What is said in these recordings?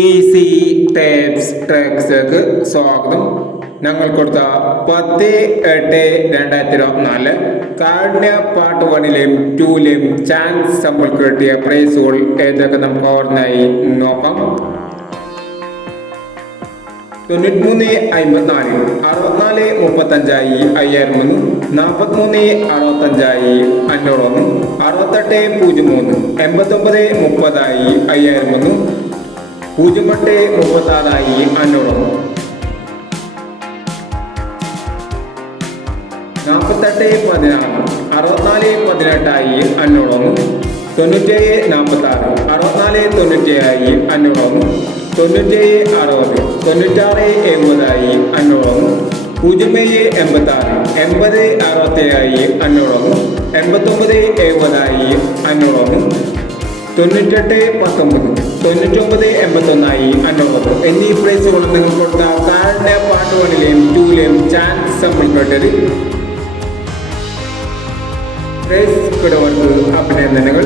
Easy tapes ട്രാക്സിലേക്ക് സ്വാഗതം. ഞങ്ങൾ കൊടുത്ത 10/8/2024 കാരുണ്യ പാർട്ട് 1ലെയും 2ലെയും ചാൻസ് നമ്മൾക്ക് കിട്ടിയ പ്രൈസുകൾ ഏതൊക്കെ നമുക്ക് ഓർമ്മയായി നോക്കാം. 93.54 64.35 5000 43.65 500 68.03 89.30 5000 0.36 500 48.16 64.18 500 97.46 64.97 500 97.60 96.70 500 0.86 80.67 500 89.70 500 98.19 99.81 500 എന്നീ പ്രൈസുകൾ നിങ്ങൾ കൊടുത്ത കാരുണ്യ പാർട്ട് 1ലെയും 2ലെയും ചാൻസ് സമ്മിൽപ്പെട്ടത്. പ്രൈസ് കിടവർക്ക് അഭിനന്ദനങ്ങൾ.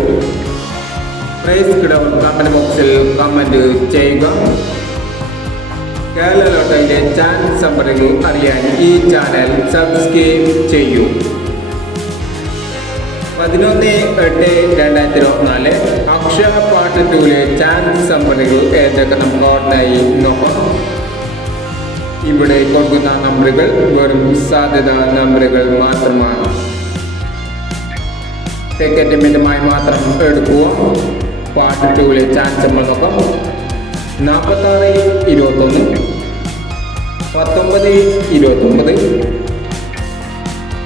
പ്രൈസ് കിടവർ കമന്റ് ബോക്സിൽ കമന്റ് ചെയ്യുക. കേരള ലോട്ടറിയിലെ ചാൻസ് നമ്പറുകൾ അറിയാൻ ഈ ചാനൽ സബ്സ്ക്രൈബ് ചെയ്യൂ. 11/8/2024 അക്ഷയ പാർട്ട് 2ലെ ചാൻസ് നമ്പറുകൾ ഏതൊക്കെ നമുക്ക് ഓർമ്മയായി നോക്കാം. ഇവിടെ കൊടുക്കുന്ന നമ്പറുകൾ വെറും സാധ്യത നമ്പറുകൾ മാത്രമാണ്. ടിക്കറ്റ് മിതമായി മാത്രം എടുക്കുക. പാർട്ട് 2ലെ ചാൻസ് നമ്പർ നോക്കാം. 46-21 19-29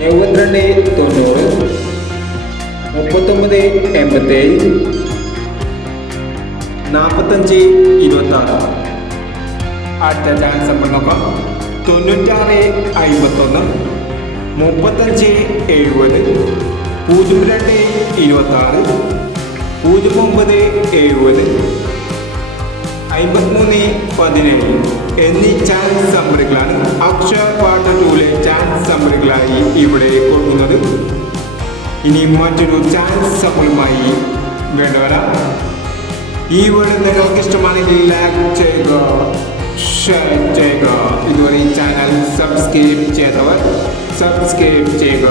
72-90 39-87 45-26. അടുത്ത ചാൻസ് നമ്പർ നോക്കാം. 96-51 35-70 02-26 09-70 53-17 എന്നീ ചാൻസ് നമ്പറുകളാണ് അക്ഷയ പാർട്ട് 2ലെ ചാൻസ് നമ്പറുകളായി ഇവിടെ കൊടുക്കുന്നത്. ഇനി മറ്റൊരു ചാൻസ് നമ്പറുമായി വേണ്ടവരാ. ഈ വീഡിയോ നിങ്ങൾക്ക് ഇഷ്ടമാണെങ്കിൽ ലൈക്ക് ചെയ്യുക, ഷെയർ ചെയ്യുക. ഇതുവരെ ഈ ചാനൽ സബ്സ്ക്രൈബ് ചെയ്തവർ സബ്സ്ക്രൈബ് ചെയ്യുക.